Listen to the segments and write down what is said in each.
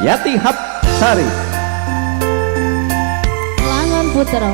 Yati Hapsari Langon Putra.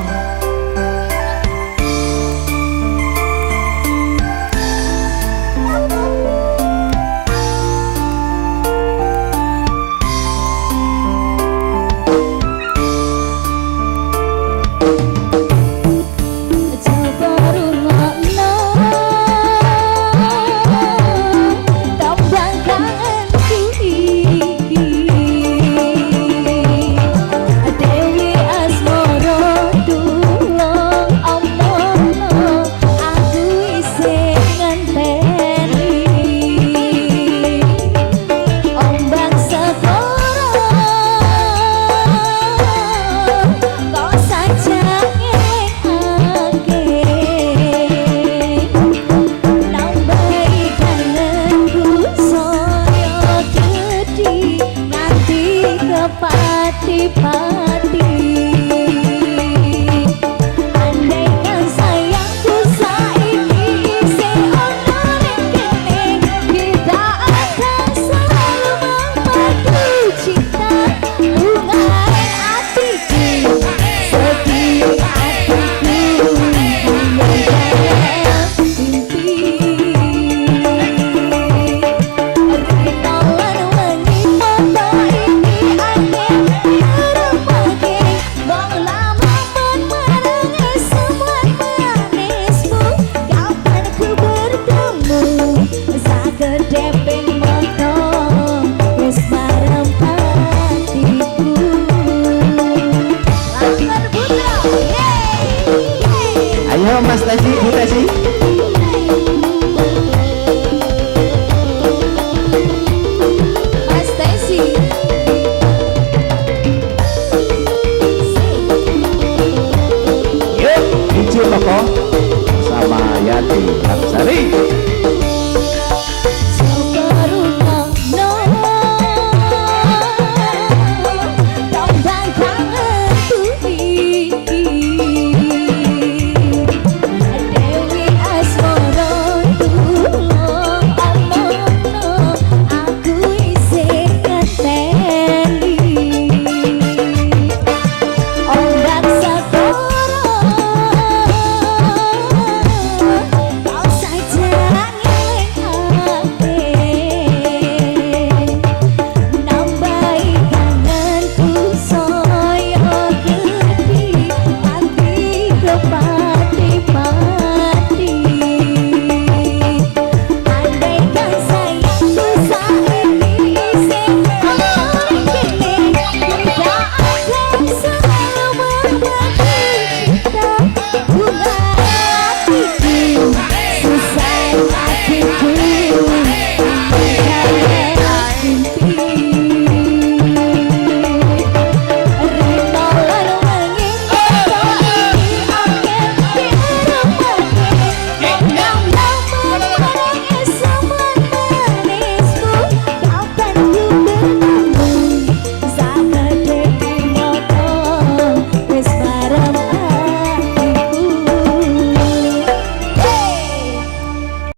Pati-pati andaikan sayangku saiki seono ning kene kita akan selalu memadu cinta bungain hatiku sedih hatiku bunga mimpi ritalan wangi mata ini angin Ayo Mas Tesi, Bu Tesi. Mas Tesi. Yuk, hijau toko sama Yati.